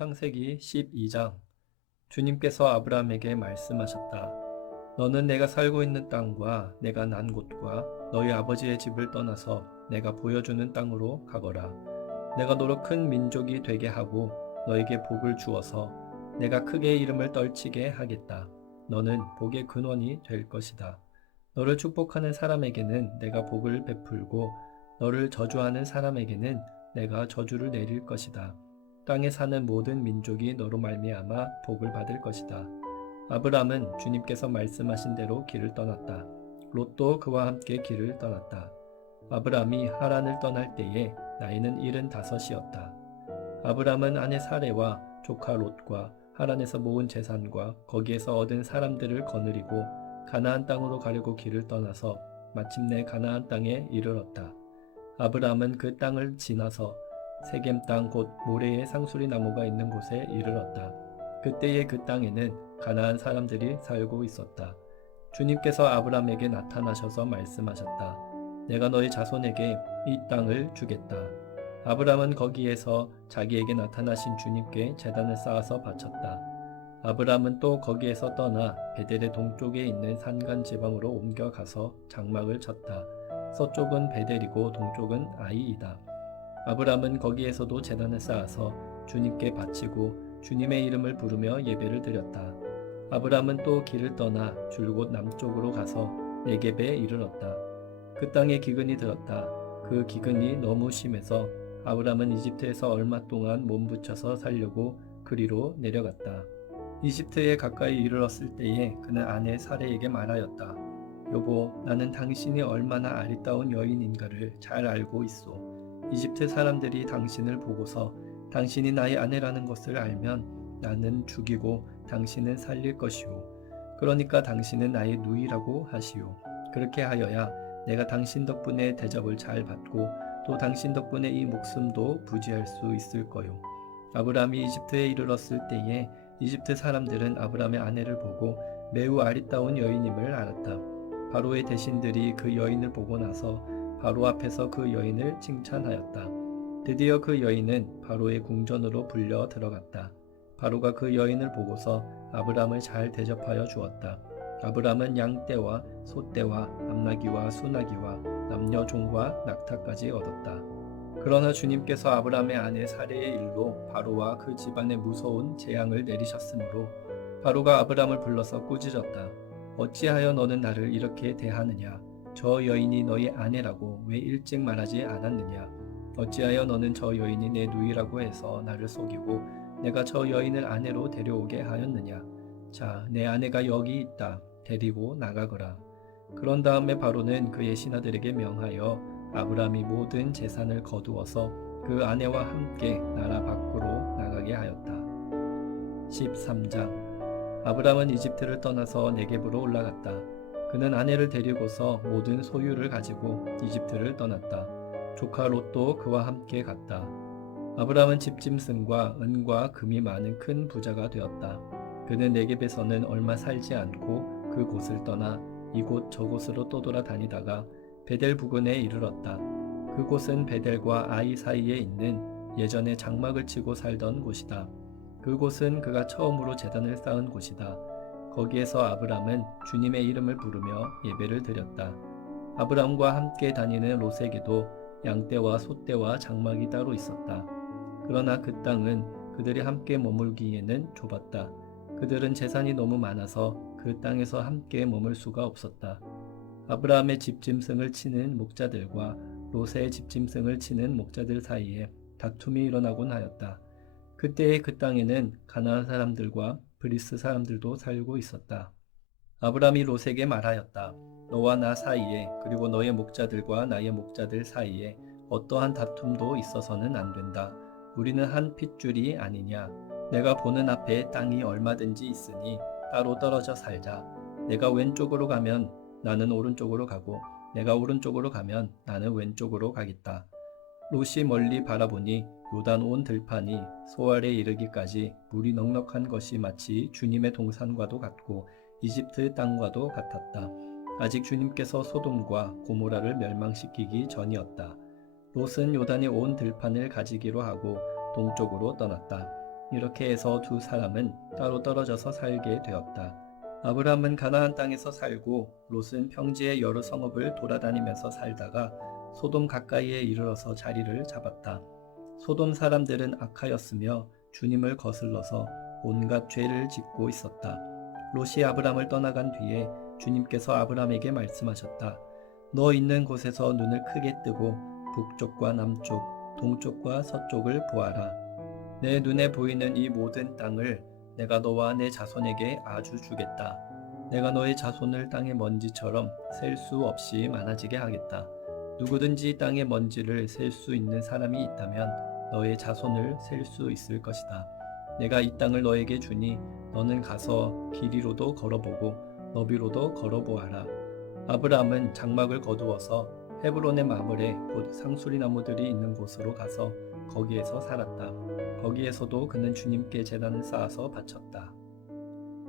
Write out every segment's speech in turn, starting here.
창세기 12장. 주님께서 아브라함에게 말씀하셨다. 너는 내가 살고 있는 땅과 내가 난 곳과 너희 아버지의 집을 떠나서 내가 보여주는 땅으로 가거라. 내가 너로 큰 민족이 되게 하고 너에게 복을 주어서 내가 크게 이름을 떨치게 하겠다. 너는 복의 근원이 될 것이다. 너를 축복하는 사람에게는 내가 복을 베풀고 너를 저주하는 사람에게는 내가 저주를 내릴 것이다. 땅에 사는 모든 민족이 너로 말미암아 복을 받을 것이다. 아브람은 주님께서 말씀하신 대로 길을 떠났다. 롯도 그와 함께 길을 떠났다. 아브람이 하란을 떠날 때에 나이는 75이었다. 아브람은 아내 사레와 조카 롯과 하란에서 모은 재산과 거기에서 얻은 사람들을 거느리고 가나안 땅으로 가려고 길을 떠나서 마침내 가나안 땅에 이르렀다. 아브람은 그 땅을 지나서 세겜 땅 곧 모레의 상수리 나무가 있는 곳에 이르렀다. 그때의 그 땅에는 가나안 사람들이 살고 있었다. 주님께서 아브람에게 나타나셔서 말씀하셨다. 내가 너희 자손에게 이 땅을 주겠다. 아브람은 거기에서 자기에게 나타나신 주님께 제단을 쌓아서 바쳤다. 아브람은 또 거기에서 떠나 베델의 동쪽에 있는 산간 지방으로 옮겨가서 장막을 쳤다. 서쪽은 베델이고 동쪽은 아이이다. 아브람은 거기에서도 제단을 쌓아서 주님께 바치고 주님의 이름을 부르며 예배를 드렸다. 아브람은 또 길을 떠나 줄곧 남쪽으로 가서 네겝에 이르렀다. 그 땅에 기근이 들었다. 그 기근이 너무 심해서 아브람은 이집트에서 얼마 동안 몸부쳐서 살려고 그리로 내려갔다. 이집트에 가까이 이르렀을 때에 그는 아내 사레에게 말하였다. 여보, 나는 당신이 얼마나 아리따운 여인인가를 잘 알고 있소. 이집트 사람들이 당신을 보고서 당신이 나의 아내라는 것을 알면 나는 죽이고 당신은 살릴 것이오. 그러니까 당신은 나의 누이라고 하시오. 그렇게 하여야 내가 당신 덕분에 대접을 잘 받고 또 당신 덕분에 이 목숨도 부지할 수 있을 거요. 아브람이 이집트에 이르렀을 때에 이집트 사람들은 아브람의 아내를 보고 매우 아리따운 여인임을 알았다. 바로의 대신들이 그 여인을 보고 나서 바로 앞에서 그 여인을 칭찬하였다. 드디어 그 여인은 바로의 궁전으로 불려 들어갔다. 바로가 그 여인을 보고서 아브람을 잘 대접하여 주었다. 아브람은 양떼와 소떼와 암나귀와 수나귀와 남녀 종과 낙타까지 얻었다. 그러나 주님께서 아브람의 아내 사레의 일로 바로와 그 집안에 무서운 재앙을 내리셨으므로 바로가 아브람을 불러서 꾸짖었다. 어찌하여 너는 나를 이렇게 대하느냐? 저 여인이 너희 아내라고 왜 일찍 말하지 않았느냐? 어찌하여 너는 저 여인이 내 누이라고 해서 나를 속이고 내가 저 여인을 아내로 데려오게 하였느냐? 자, 내 아내가 여기 있다. 데리고 나가거라. 그런 다음에 바로는 그의 신하들에게 명하여 아브람이 모든 재산을 거두어서 그 아내와 함께 나라 밖으로 나가게 하였다. 13장. 아브람은 이집트를 떠나서 네겝으로 올라갔다. 그는 아내를 데리고서 모든 소유를 가지고 이집트를 떠났다. 조카 롯도 그와 함께 갔다. 아브람은 집짐승과 은과 금이 많은 큰 부자가 되었다. 그는 네겝에서는 얼마 살지 않고 그 곳을 떠나 이곳 저곳으로 떠돌아다니다가 베델 부근에 이르렀다. 그곳은 베델과 아이 사이에 있는 예전에 장막을 치고 살던 곳이다. 그곳은 그가 처음으로 제단을 쌓은 곳이다. 거기에서 아브람은 주님의 이름을 부르며 예배를 드렸다. 아브람과 함께 다니는 롯에게도 양떼와 소떼와 장막이 따로 있었다. 그러나 그 땅은 그들이 함께 머물기에는 좁았다. 그들은 재산이 너무 많아서 그 땅에서 함께 머물 수가 없었다. 아브라함의 집짐승을 치는 목자들과 롯의 집짐승을 치는 목자들 사이에 다툼이 일어나곤 하였다. 그때의 그 땅에는 가나안 사람들과 브리스 사람들도 살고 있었다. 아브람이 롯에게 말하였다. 너와 나 사이에 그리고 너의 목자들과 나의 목자들 사이에 어떠한 다툼도 있어서는 안 된다. 우리는 한 핏줄이 아니냐. 내가 보는 앞에 땅이 얼마든지 있으니 따로 떨어져 살자. 내가 왼쪽으로 가면 나는 오른쪽으로 가고 내가 오른쪽으로 가면 나는 왼쪽으로 가겠다. 롯이 멀리 바라보니 요단 온 들판이 소알에 이르기까지 물이 넉넉한 것이 마치 주님의 동산과도 같고 이집트 땅과도 같았다. 아직 주님께서 소돔과 고모라를 멸망시키기 전이었다. 롯은 요단의 온 들판을 가지기로 하고 동쪽으로 떠났다. 이렇게 해서 두 사람은 따로 떨어져서 살게 되었다. 아브람은 가나안 땅에서 살고 롯은 평지의 여러 성읍을 돌아다니면서 살다가 소돔 가까이에 이르러서 자리를 잡았다. 소돔 사람들은 악하였으며 주님을 거슬러서 온갖 죄를 짓고 있었다. 롯이 아브람을 떠나간 뒤에 주님께서 아브람에게 말씀하셨다. 너 있는 곳에서 눈을 크게 뜨고 북쪽과 남쪽, 동쪽과 서쪽을 보아라. 내 눈에 보이는 이 모든 땅을 내가 너와 내 자손에게 아주 주겠다. 내가 너의 자손을 땅의 먼지처럼 셀 수 없이 많아지게 하겠다. 누구든지 땅의 먼지를 셀 수 있는 사람이 있다면 너의 자손을 셀 수 있을 것이다. 내가 이 땅을 너에게 주니 너는 가서 길이로도 걸어보고 너비로도 걸어보아라. 아브람은 장막을 거두어서 헤브론의 마물에 곧 상수리 나무들이 있는 곳으로 가서 거기에서 살았다. 거기에서도 그는 주님께 제단을 쌓아서 바쳤다.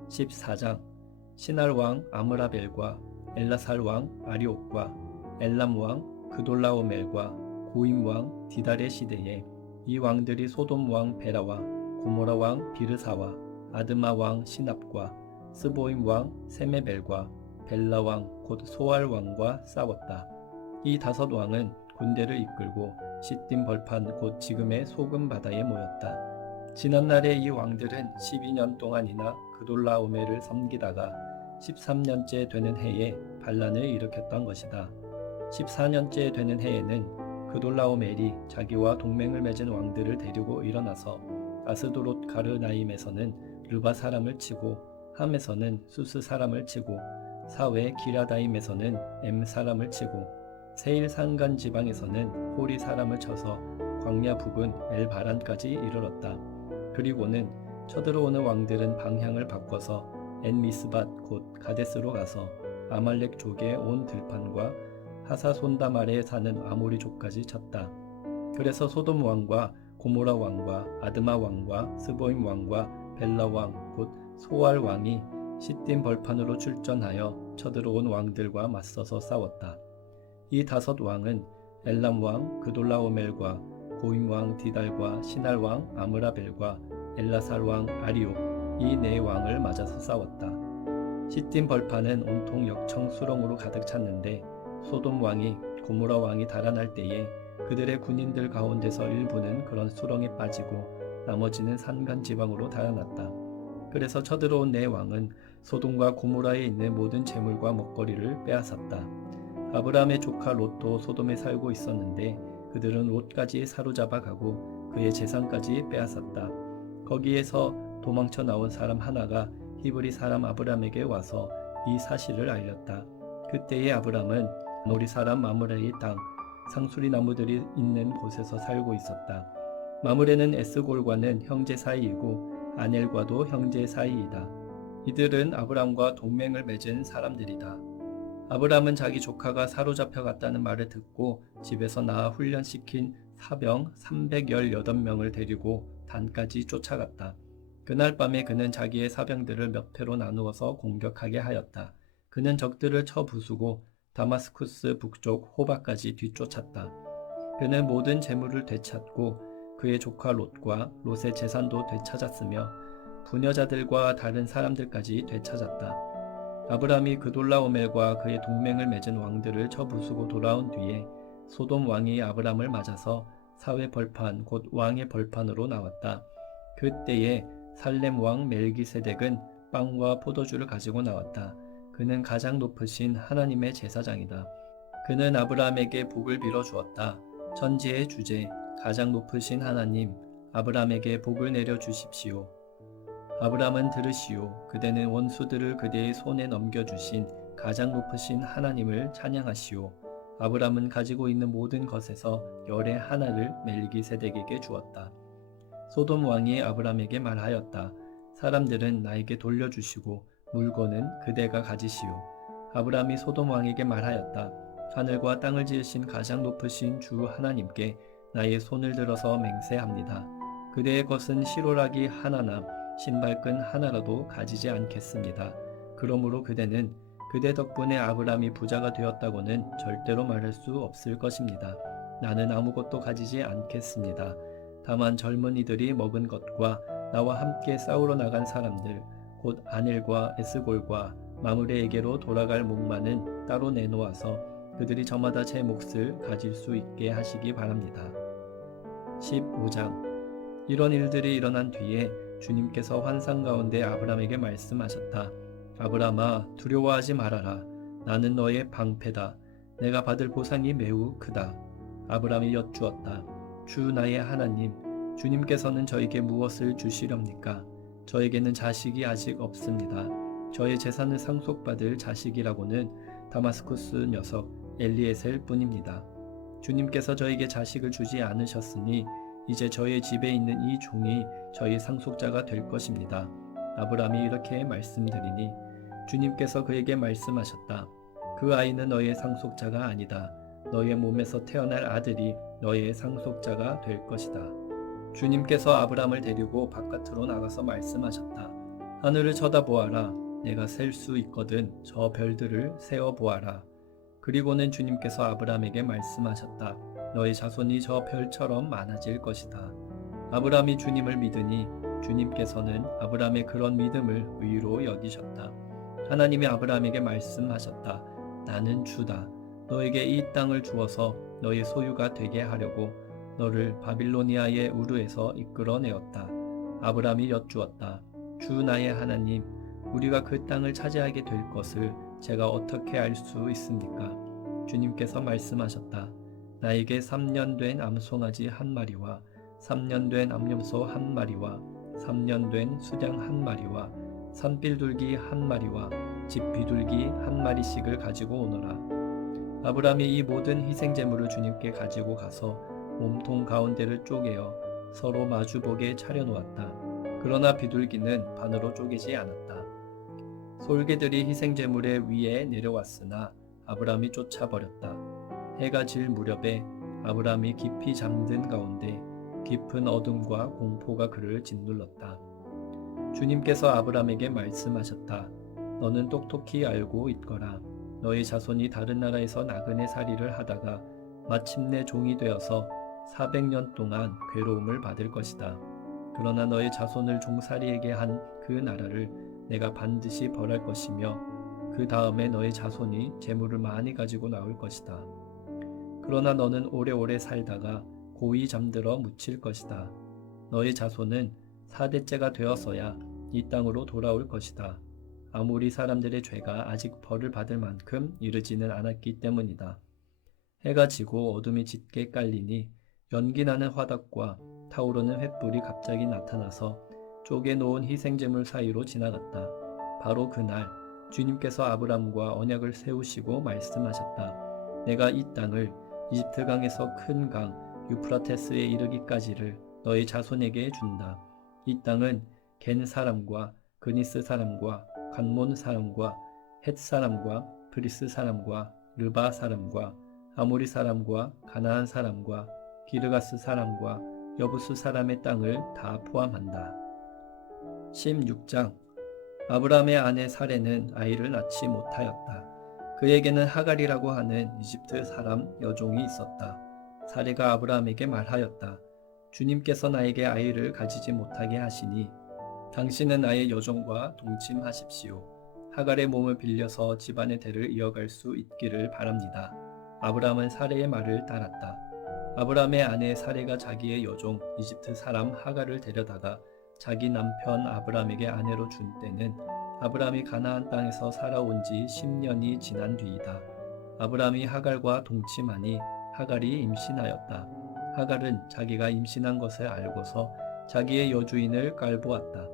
14장 시날 왕 아므라벨과 엘라살 왕 아리옥과 엘람 왕 그돌라오멜과 고임 왕 디달의 시대에 이 왕들이 소돔 왕 베라와 고모라 왕 비르사와 아드마 왕 시납과 스보임 왕 세메벨과 벨라 왕 곧 소알 왕과 싸웠다. 이 다섯 왕은 군대를 이끌고 시딤 벌판 곧 지금의 소금 바다에 모였다. 지난날에 이 왕들은 12년 동안이나 그돌라오멜을 섬기다가 13년째 되는 해에 반란을 일으켰던 것이다. 14년째 되는 해에는 그돌라오멜이 자기와 동맹을 맺은 왕들을 데리고 일어나서 아스도롯 가르나임에서는 르바 사람을 치고 함에서는 수스 사람을 치고 사외 기라다임에서는 엠 사람을 치고 세일 산간 지방에서는 호리 사람을 쳐서 광야 북은 엘바란까지 이르렀다. 그리고는 쳐들어오는 왕들은 방향을 바꿔서 엔미스밧 곧 가데스로 가서 아말렉 족의 온 들판과 하사손다말에 사는 아모리족까지 쳤다. 그래서 소돔 왕과 고모라 왕과 아드마 왕과 스보임 왕과 벨라 왕 곧 소알 왕이 시딤 벌판으로 출전하여 쳐들어온 왕들과 맞서서 싸웠다. 이 다섯 왕은 엘람 왕 그돌라오멜과 고임 왕 디달과 시날 왕 아므라벨과 엘라살 왕 아리옥 이 네 왕을 맞아서 싸웠다. 시딤 벌판은 온통 역청 수렁으로 가득 찼는데 소돔 왕이 고모라 왕이 달아날 때에 그들의 군인들 가운데서 일부는 그런 수렁에 빠지고 나머지는 산간 지방으로 달아났다. 그래서 쳐들어온 네 왕은 소돔과 고모라에 있는 모든 재물과 먹거리를 빼앗았다. 아브라함의 조카 롯도 소돔에 살고 있었는데 그들은 롯까지 사로잡아 가고 그의 재산까지 빼앗았다. 거기에서 도망쳐 나온 사람 하나가 히브리 사람 아브람에게 와서 이 사실을 알렸다. 그때의 아브람은 노리 사람 마므레의 땅 상수리 나무들이 있는 곳에서 살고 있었다. 마므레는 에스골과는 형제 사이이고 아넬과도 형제 사이이다. 이들은 아브람과 동맹을 맺은 사람들이다. 아브람은 자기 조카가 사로잡혀 갔다는 말을 듣고 집에서 나아 훈련시킨 사병 318명을 데리고 단까지 쫓아갔다. 그날 밤에 그는 자기의 사병들을 몇 회로 나누어서 공격하게 하였다. 그는 적들을 쳐 부수고 다마스쿠스 북쪽 호바까지 뒤쫓았다. 그는 모든 재물을 되찾고 그의 조카 롯과 롯의 재산도 되찾았으며 부녀자들과 다른 사람들까지 되찾았다. 아브람이 그돌라오멜과 그의 동맹을 맺은 왕들을 쳐 부수고 돌아온 뒤에 소돔 왕이 아브람을 맞아서 사회 벌판 곧 왕의 벌판으로 나왔다. 그때에 살렘 왕 멜기세덱은 빵과 포도주를 가지고 나왔다. 그는 가장 높으신 하나님의 제사장이다. 그는 아브람에게 복을 빌어 주었다. 천지의 주제 가장 높으신 하나님 아브람에게 복을 내려 주십시오. 아브람은 들으시오. 그대는 원수들을 그대의 손에 넘겨주신 가장 높으신 하나님을 찬양하시오. 아브람은 가지고 있는 모든 것에서 열의 하나를 멜기세덱에게 주었다. 소돔 왕이 아브람에게 말하였다. 사람들은 나에게 돌려주시고 물건은 그대가 가지시오. 아브람이 소돔 왕에게 말하였다. 하늘과 땅을 지으신 가장 높으신 주 하나님께 나의 손을 들어서 맹세합니다. 그대의 것은 시로라기 하나나 신발끈 하나라도 가지지 않겠습니다. 그러므로 그대는 그대 덕분에 아브람이 부자가 되었다고는 절대로 말할 수 없을 것입니다. 나는 아무것도 가지지 않겠습니다. 다만 젊은이들이 먹은 것과 나와 함께 싸우러 나간 사람들 곧 아넬과 에스골과 마므레에게로 돌아갈 목마는 따로 내놓아서 그들이 저마다 제 몫을 가질 수 있게 하시기 바랍니다. 15장. 이런 일들이 일어난 뒤에 주님께서 환상 가운데 아브람에게 말씀하셨다. 아브람아, 두려워하지 말아라. 나는 너의 방패다. 내가 받을 보상이 매우 크다. 아브람이 여쭈었다. 주 나의 하나님, 주님께서는 저에게 무엇을 주시렵니까? 저에게는 자식이 아직 없습니다. 저의 재산을 상속받을 자식이라고는 다마스쿠스 녀석 엘리에셀 뿐입니다. 주님께서 저에게 자식을 주지 않으셨으니 이제 저의 집에 있는 이 종이 저의 상속자가 될 것입니다. 아브람이 이렇게 말씀드리니 주님께서 그에게 말씀하셨다. 그 아이는 너의 상속자가 아니다. 너의 몸에서 태어날 아들이 너의 상속자가 될 것이다. 주님께서 아브람을 데리고 바깥으로 나가서 말씀하셨다. 하늘을 쳐다보아라. 내가 셀 수 있거든 저 별들을 세어보아라. 그리고는 주님께서 아브람에게 말씀하셨다. 너의 자손이 저 별처럼 많아질 것이다. 아브람이 주님을 믿으니 주님께서는 아브람의 그런 믿음을 의로 여기셨다. 하나님이 아브람에게 말씀하셨다. 나는 주다. 너에게 이 땅을 주어서 너의 소유가 되게 하려고 너를 바빌로니아의 우르에서 이끌어내었다. 아브람이 여쭈었다. 주 나의 하나님, 우리가 그 땅을 차지하게 될 것을 제가 어떻게 알 수 있습니까? 주님께서 말씀하셨다. 나에게 3년 된 암송아지 한 마리와 3년 된 암염소 한 마리와 3년 된 수장 한 마리와 산빌둘기 한 마리와 집비둘기 한 마리씩을 가지고 오너라. 아브람이 이 모든 희생제물을 주님께 가지고 가서 몸통 가운데를 쪼개어 서로 마주보게 차려놓았다. 그러나 비둘기는 반으로 쪼개지 않았다. 솔개들이 희생제물의 위에 내려왔으나 아브람이 쫓아버렸다. 해가 질 무렵에 아브람이 깊이 잠든 가운데 깊은 어둠과 공포가 그를 짓눌렀다. 주님께서 아브람에게 말씀하셨다. 너는 똑똑히 알고 있거라. 너의 자손이 다른 나라에서 나그네 살이를 하다가 마침내 종이 되어서 400년 동안 괴로움을 받을 것이다. 그러나 너의 자손을 종살이에게 한 그 나라를 내가 반드시 벌할 것이며 그 다음에 너의 자손이 재물을 많이 가지고 나올 것이다. 그러나 너는 오래오래 살다가 고이 잠들어 묻힐 것이다. 너의 자손은 4대째가 되어서야 이 땅으로 돌아올 것이다. 아무리 사람들의 죄가 아직 벌을 받을 만큼 이르지는 않았기 때문이다. 해가 지고 어둠이 짙게 깔리니 연기나는 화덕과 타오르는 횃불이 갑자기 나타나서 쪼개놓은 희생제물 사이로 지나갔다. 바로 그날 주님께서 아브람과 언약을 세우시고 말씀하셨다. 내가 이 땅을 이집트 강에서 큰 강 유프라테스에 이르기까지를 너의 자손에게 준다. 이 땅은 겐 사람과 그니스 사람과 간몬 사람과 헷 사람과 브리스 사람과 르바 사람과 아모리 사람과 가나안 사람과 기르가스 사람과 여부스 사람의 땅을 다 포함한다. 16장. 아브람의 아내 사레는 아이를 낳지 못하였다. 그에게는 하갈이라고 하는 이집트 사람 여종이 있었다. 사레가 아브람에게 말하였다. 주님께서 나에게 아이를 가지지 못하게 하시니 당신은 나의 여종과 동침하십시오. 하갈의 몸을 빌려서 집안의 대를 이어갈 수 있기를 바랍니다. 아브람은 사레의 말을 따랐다. 아브람의 아내 사레가 자기의 여종 이집트 사람 하갈을 데려다가 자기 남편 아브람에게 아내로 준 때는 아브람이 가나안 땅에서 살아온 지 10년이 지난 뒤이다. 아브람이 하갈과 동침하니 하갈이 임신하였다. 하갈은 자기가 임신한 것을 알고서 자기의 여주인을 깔보았다.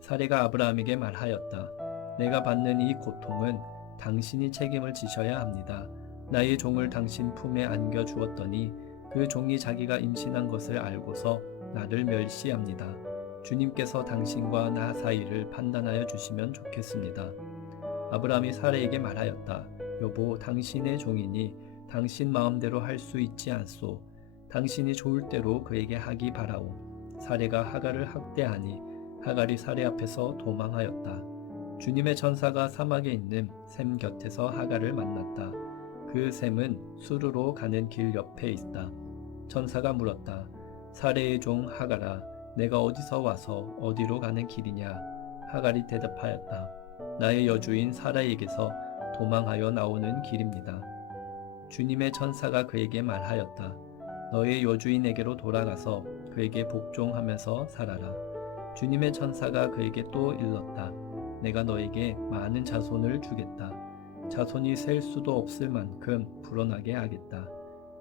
사레가 아브람에게 말하였다. 내가 받는 이 고통은 당신이 책임을 지셔야 합니다. 나의 종을 당신 품에 안겨 주었더니 그 종이 자기가 임신한 것을 알고서 나를 멸시합니다. 주님께서 당신과 나 사이를 판단하여 주시면 좋겠습니다. 아브람이 사레에게 말하였다. 여보, 당신의 종이니 당신 마음대로 할 수 있지 않소. 당신이 좋을 대로 그에게 하기 바라오. 사레가 하갈을 학대하니 하갈이 사레 앞에서 도망하였다. 주님의 천사가 사막에 있는 샘 곁에서 하갈을 만났다. 그 샘은 수르로 가는 길 옆에 있다. 천사가 물었다. 사레의 종 하갈아, 내가 어디서 와서 어디로 가는 길이냐? 하갈이 대답하였다. 나의 여주인 사라에게서 도망하여 나오는 길입니다. 주님의 천사가 그에게 말하였다. 너의 여주인에게로 돌아가서 그에게 복종하면서 살아라. 주님의 천사가 그에게 또 일렀다. 내가 너에게 많은 자손을 주겠다. 자손이 셀 수도 없을 만큼 불어나게 하겠다.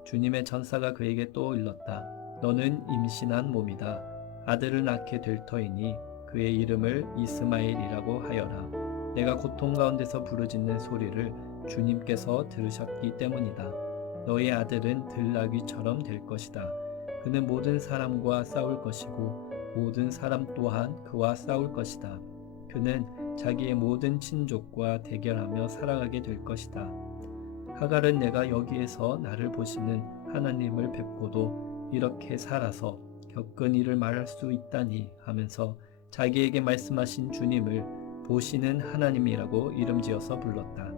주님의 천사가 그에게 또 일렀다. 너는 임신한 몸이다. 아들을 낳게 될 터이니 그의 이름을 이스마엘이라고 하여라. 내가 고통 가운데서 부르짖는 소리를 주님께서 들으셨기 때문이다. 너의 아들은 들나귀처럼 될 것이다. 그는 모든 사람과 싸울 것이고 모든 사람 또한 그와 싸울 것이다. 그는 자기의 모든 친족과 대결하며 살아가게 될 것이다. 하갈은 내가 여기에서 나를 보시는 하나님을 뵙고도 이렇게 살아서 겪은 일을 말할 수 있다니 하면서 자기에게 말씀하신 주님을 보시는 하나님이라고 이름지어서 불렀다.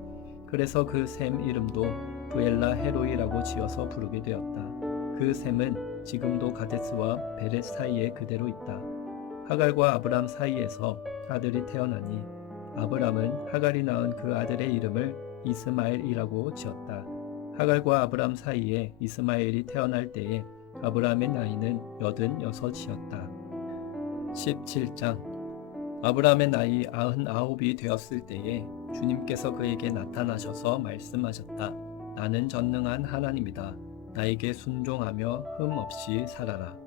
그래서 그 셈 이름도 부엘라 헤로이라고 지어서 부르게 되었다. 그 셈은 지금도 가데스와 베렛 사이에 그대로 있다. 하갈과 아브람 사이에서 아들이 태어나니 아브람은 하갈이 낳은 그 아들의 이름을 이스마엘이라고 지었다. 하갈과 아브람 사이에 이스마엘이 태어날 때에 아브람의 나이는 86이었다. 17장 아브람의 나이 99이 되었을 때에 주님께서 그에게 나타나셔서 말씀하셨다. 나는 전능한 하나님이다. 나에게 순종하며 흠 없이 살아라.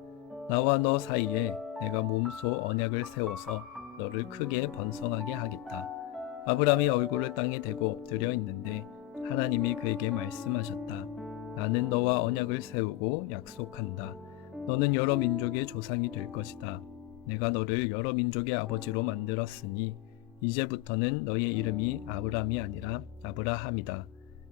나와 너 사이에 내가 몸소 언약을 세워서 너를 크게 번성하게 하겠다. 아브람이 얼굴을 땅에 대고 엎드려 있는데 하나님이 그에게 말씀하셨다. 나는 너와 언약을 세우고 약속한다. 너는 여러 민족의 조상이 될 것이다. 내가 너를 여러 민족의 아버지로 만들었으니 이제부터는 너의 이름이 아브람이 아니라 아브라함이다.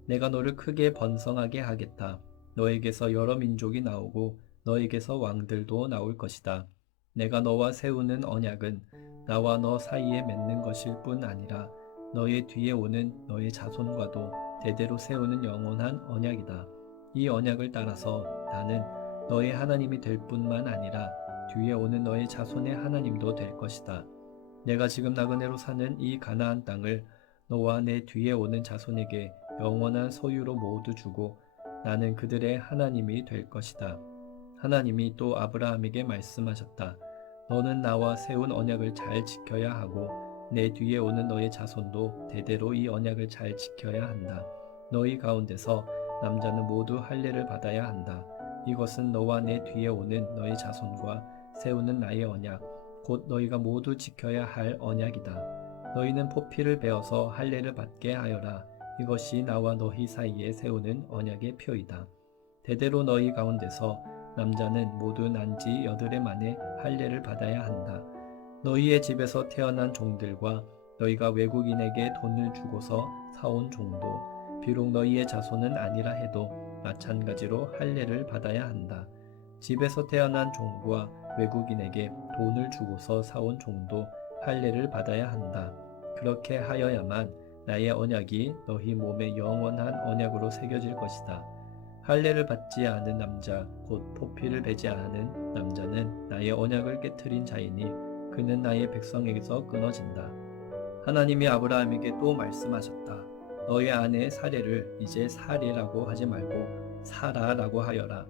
내가 너를 크게 번성하게 하겠다. 너에게서 여러 민족이 나오고 너에게서 왕들도 나올 것이다. 내가 너와 세우는 언약은 나와 너 사이에 맺는 것일 뿐 아니라 너의 뒤에 오는 너의 자손과도 대대로 세우는 영원한 언약이다. 이 언약을 따라서 나는 너의 하나님이 될 뿐만 아니라 뒤에 오는 너의 자손의 하나님도 될 것이다. 내가 지금 나그네로 사는 이 가나안 땅을 너와 내 뒤에 오는 자손에게 영원한 소유로 모두 주고 나는 그들의 하나님이 될 것이다. 하나님이 또 아브라함에게 말씀하셨다. 너는 나와 세운 언약을 잘 지켜야 하고 내 뒤에 오는 너의 자손도 대대로 이 언약을 잘 지켜야 한다. 너희 가운데서 남자는 모두 할례를 받아야 한다. 이것은 너와 내 뒤에 오는 너의 자손과 세우는 나의 언약, 곧 너희가 모두 지켜야 할 언약이다. 너희는 포피를 베어서 할례를 받게 하여라. 이것이 나와 너희 사이에 세우는 언약의 표이다. 대대로 너희 가운데서 남자는 모두 난지 8해 만에 할례를 받아야 한다. 너희의 집에서 태어난 종들과 너희가 외국인에게 돈을 주고서 사온 종도 비록 너희의 자손은 아니라 해도 마찬가지로 할례를 받아야 한다. 집에서 태어난 종과 외국인에게 돈을 주고서 사온 종도 할례를 받아야 한다. 그렇게 하여야만 나의 언약이 너희 몸에 영원한 언약으로 새겨질 것이다. 할례를 받지 않은 남자 곧 포피를 베지 않은 남자는 나의 언약을 깨트린 자이니 그는 나의 백성에게서 끊어진다. 하나님이 아브라함에게 또 말씀하셨다. 너의 아내 사레를 이제 사레라고 하지 말고 사라라고 하여라.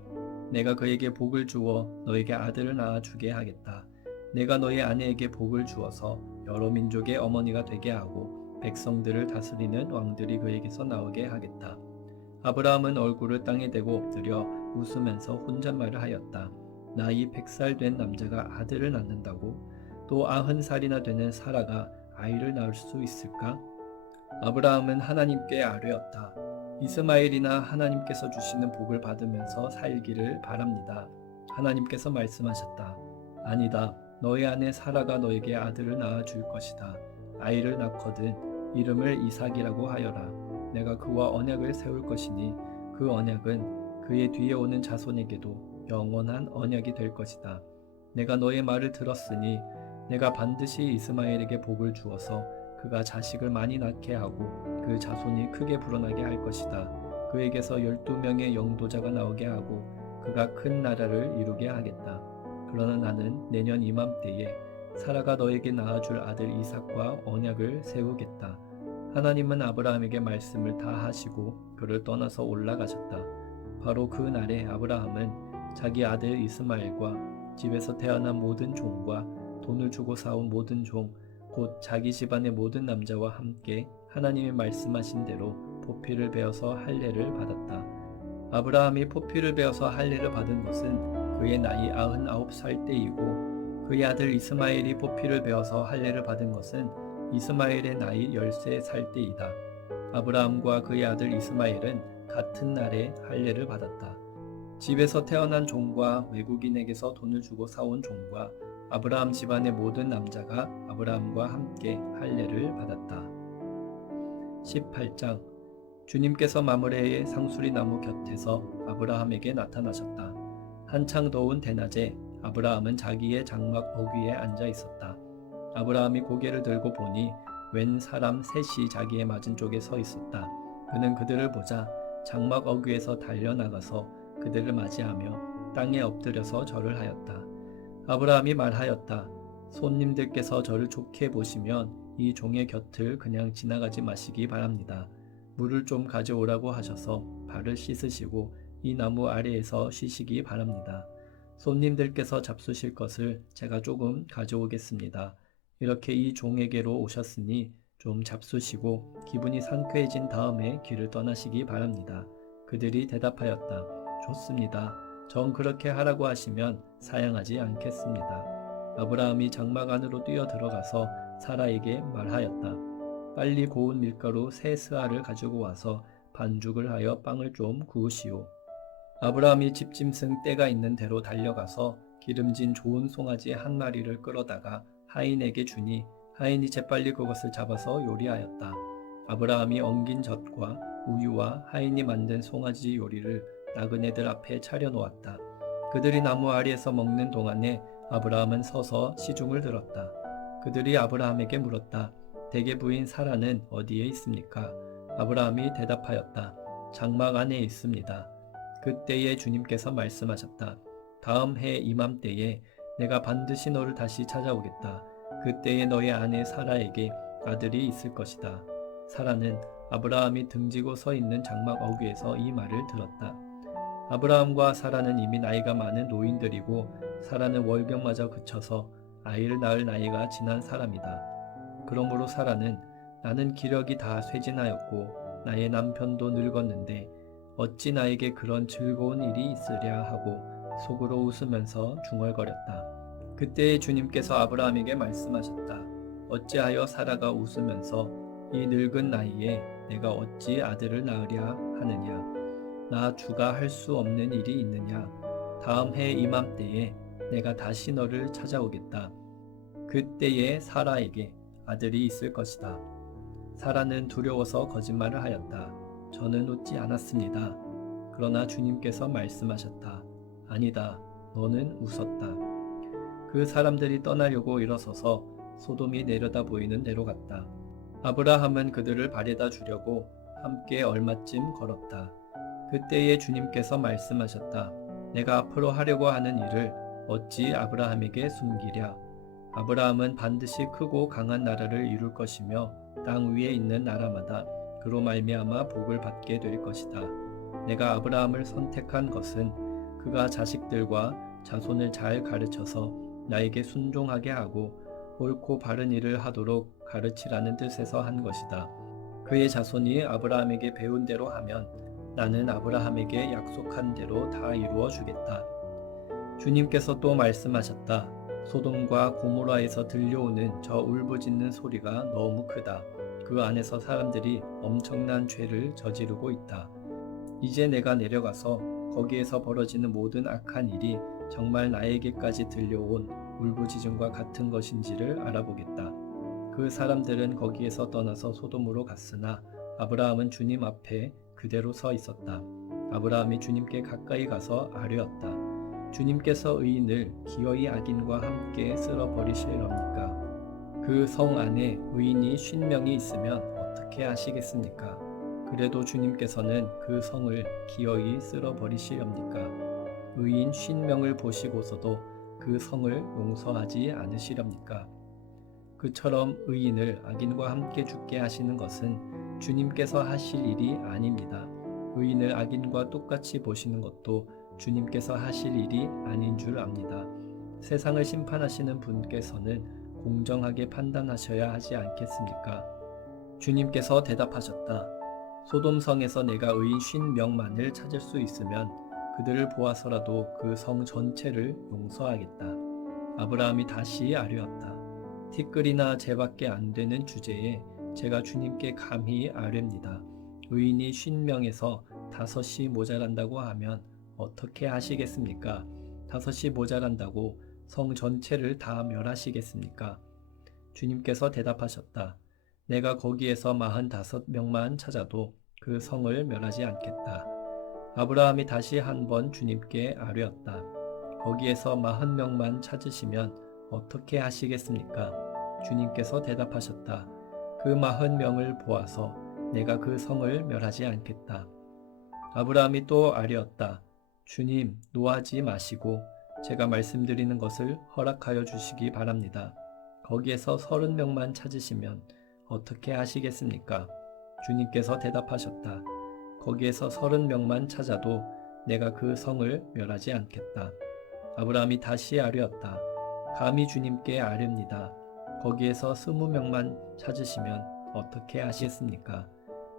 내가 그에게 복을 주어 너에게 아들을 낳아주게 하겠다. 내가 너의 아내에게 복을 주어서 여러 민족의 어머니가 되게 하고 백성들을 다스리는 왕들이 그에게서 나오게 하겠다. 아브라함은 얼굴을 땅에 대고 엎드려 웃으면서 혼잣말을 하였다. 나이 100살 된 남자가 아들을 낳는다고? 또 90살이나 되는 사라가 아이를 낳을 수 있을까? 아브라함은 하나님께 아뢰었다. 이스마엘이나 하나님께서 주시는 복을 받으면서 살기를 바랍니다. 하나님께서 말씀하셨다. 아니다. 너의 아내 사라가 너에게 아들을 낳아 줄 것이다. 아이를 낳거든 이름을 이삭이라고 하여라. 내가 그와 언약을 세울 것이니 그 언약은 그의 뒤에 오는 자손에게도 영원한 언약이 될 것이다. 내가 너의 말을 들었으니 내가 반드시 이스마엘에게 복을 주어서 그가 자식을 많이 낳게 하고 그 자손이 크게 불어나게 할 것이다. 그에게서 12명의 영도자가 나오게 하고 그가 큰 나라를 이루게 하겠다. 그러나 나는 내년 이맘때에 사라가 너에게 낳아줄 아들 이삭과 언약을 세우겠다. 하나님은 아브라함에게 말씀을 다 하시고 그를 떠나서 올라가셨다. 바로 그 날에 아브라함은 자기 아들 이스마엘과 집에서 태어난 모든 종과 돈을 주고 사온 모든 종, 곧 자기 집안의 모든 남자와 함께 하나님이 말씀하신 대로 포피를 베어서 할례를 받았다. 아브라함이 포피를 베어서 할례를 받은 것은 그의 나이 99살 때이고 그의 아들 이스마엘이 포피를 베어서 할례를 받은 것은 이스마엘의 나이 13살 때이다. 아브라함과 그의 아들 이스마엘은 같은 날에 할례를 받았다. 집에서 태어난 종과 외국인에게서 돈을 주고 사온 종과 아브라함 집안의 모든 남자가 아브라함과 함께 할례를 받았다. 18장 주님께서 마므레의 상수리 나무 곁에서 아브라함에게 나타나셨다. 한창 더운 대낮에 아브라함은 자기의 장막 어귀에 앉아 있었다. 아브라함이 고개를 들고 보니 웬 사람 셋이 자기의 맞은쪽에 서 있었다. 그는 그들을 보자 장막 어귀에서 달려나가서 그들을 맞이하며 땅에 엎드려서 절을 하였다. 아브라함이 말하였다. 손님들께서 저를 좋게 보시면 이 종의 곁을 그냥 지나가지 마시기 바랍니다. 물을 좀 가져오라고 하셔서 발을 씻으시고 이 나무 아래에서 쉬시기 바랍니다. 손님들께서 잡수실 것을 제가 조금 가져오겠습니다. 이렇게 이 종에게로 오셨으니 좀 잡수시고 기분이 상쾌해진 다음에 길을 떠나시기 바랍니다. 그들이 대답하였다. 좋습니다. 정 그렇게 하라고 하시면 사양하지 않겠습니다. 아브라함이 장막 안으로 뛰어 들어가서 사라에게 말하였다. 빨리 고운 밀가루 3스아를 가지고 와서 반죽을 하여 빵을 좀 구우시오. 아브라함이 집짐승 떼가 있는 데로 달려가서 기름진 좋은 송아지 한 마리를 끌어다가 하인에게 주니 하인이 재빨리 그것을 잡아서 요리하였다. 아브라함이 엉긴 젖과 우유와 하인이 만든 송아지 요리를 나그네들 앞에 차려놓았다. 그들이 나무 아래에서 먹는 동안에 아브라함은 서서 시중을 들었다. 그들이 아브라함에게 물었다. 대개 부인 사라는 어디에 있습니까? 아브라함이 대답하였다. 장막 안에 있습니다. 그때에 주님께서 말씀하셨다. 다음 해 이맘때에 내가 반드시 너를 다시 찾아오겠다. 그때에 너의 아내 사라에게 아들이 있을 것이다. 사라는 아브라함이 등지고 서 있는 장막 어귀에서 이 말을 들었다. 아브라함과 사라는 이미 나이가 많은 노인들이고 사라는 월병마저 그쳐서 아이를 낳을 나이가 지난 사람이다. 그러므로 사라는 나는 기력이 다 쇠진하였고 나의 남편도 늙었는데 어찌 나에게 그런 즐거운 일이 있으랴 하고 속으로 웃으면서 중얼거렸다. 그때 주님께서 아브라함에게 말씀하셨다. 어찌하여 사라가 웃으면서 이 늙은 나이에 내가 어찌 아들을 낳으랴 하느냐. 나 주가 할 수 없는 일이 있느냐. 다음 해 이맘때에 내가 다시 너를 찾아오겠다. 그때에 사라에게 아들이 있을 것이다. 사라는 두려워서 거짓말을 하였다. 저는 웃지 않았습니다. 그러나 주님께서 말씀하셨다. 아니다. 너는 웃었다. 그 사람들이 떠나려고 일어서서 소돔이 내려다 보이는 데로 갔다. 아브라함은 그들을 발에다 주려고 함께 얼마쯤 걸었다. 그때에 주님께서 말씀하셨다. 내가 앞으로 하려고 하는 일을 어찌 아브라함에게 숨기랴. 아브라함은 반드시 크고 강한 나라를 이룰 것이며 땅 위에 있는 나라마다 그로 말미암아 복을 받게 될 것이다. 내가 아브라함을 선택한 것은 그가 자식들과 자손을 잘 가르쳐서 나에게 순종하게 하고 옳고 바른 일을 하도록 가르치라는 뜻에서 한 것이다. 그의 자손이 아브라함에게 배운 대로 하면 나는 아브라함에게 약속한 대로 다 이루어 주겠다. 주님께서 또 말씀하셨다. 소돔과 고모라에서 들려오는 저 울부짖는 소리가 너무 크다. 그 안에서 사람들이 엄청난 죄를 저지르고 있다. 이제 내가 내려가서 거기에서 벌어지는 모든 악한 일이 정말 나에게까지 들려온 울부짖음과 같은 것인지를 알아보겠다. 그 사람들은 거기에서 떠나서 소돔으로 갔으나 아브라함은 주님 앞에 그대로 서 있었다. 아브라함이 주님께 가까이 가서 아뢰었다. 주님께서 의인을 기어이 악인과 함께 쓸어버리시렵니까? 그 성 안에 의인이 50명이 있으면 어떻게 하시겠습니까? 그래도 주님께서는 그 성을 기어이 쓸어버리시렵니까? 의인 50명을 보시고서도 그 성을 용서하지 않으시렵니까? 그처럼 의인을 악인과 함께 죽게 하시는 것은 주님께서 하실 일이 아닙니다. 의인을 악인과 똑같이 보시는 것도 주님께서 하실 일이 아닌 줄 압니다. 세상을 심판하시는 분께서는 공정하게 판단하셔야 하지 않겠습니까? 주님께서 대답하셨다. 소돔성에서 내가 의인 50명만을 찾을 수 있으면 그들을 보아서라도 그 성 전체를 용서하겠다. 아브라함이 다시 아뢰었다. 티끌이나 재밖에 안 되는 주제에 제가 주님께 감히 아뢰입니다. 의인이 50명에서 5이 모자란다고 하면 어떻게 하시겠습니까? 5이 모자란다고 성 전체를 다 멸하시겠습니까? 주님께서 대답하셨다. 내가 거기에서 45명만 찾아도 그 성을 멸하지 않겠다. 아브라함이 다시 한번 주님께 아뢰었다. 거기에서 40명만 찾으시면 어떻게 하시겠습니까? 주님께서 대답하셨다. 그 40명을 보아서 내가 그 성을 멸하지 않겠다. 아브라함이 또 아뢰었다. 주님, 노하지 마시고 제가 말씀드리는 것을 허락하여 주시기 바랍니다. 거기에서 30명만 찾으시면 어떻게 하시겠습니까? 주님께서 대답하셨다. 거기에서 30명만 찾아도 내가 그 성을 멸하지 않겠다. 아브라함이 다시 아뢰었다. 감히 주님께 아뢰입니다. 거기에서 20명만 찾으시면 어떻게 하시겠습니까?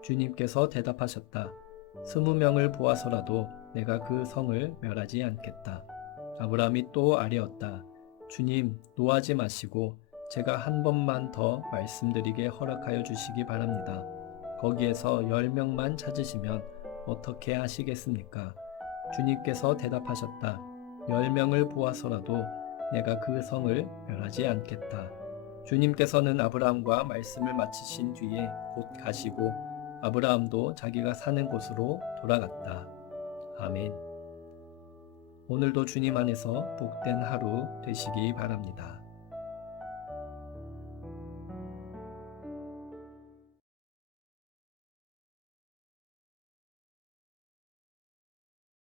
주님께서 대답하셨다. 20명을 보아서라도 내가 그 성을 멸하지 않겠다. 아브라함이 또 아뢰었다. 주님, 노하지 마시고 제가 한 번만 더 말씀드리게 허락하여 주시기 바랍니다. 거기에서 10명만 찾으시면 어떻게 하시겠습니까? 주님께서 대답하셨다. 10명을 보아서라도 내가 그 성을 멸하지 않겠다. 주님께서는 아브라함과 말씀을 마치신 뒤에 곧 가시고 아브라함도 자기가 사는 곳으로 돌아갔다. 아멘. 오늘도 주님 안에서 복된 하루 되시기 바랍니다.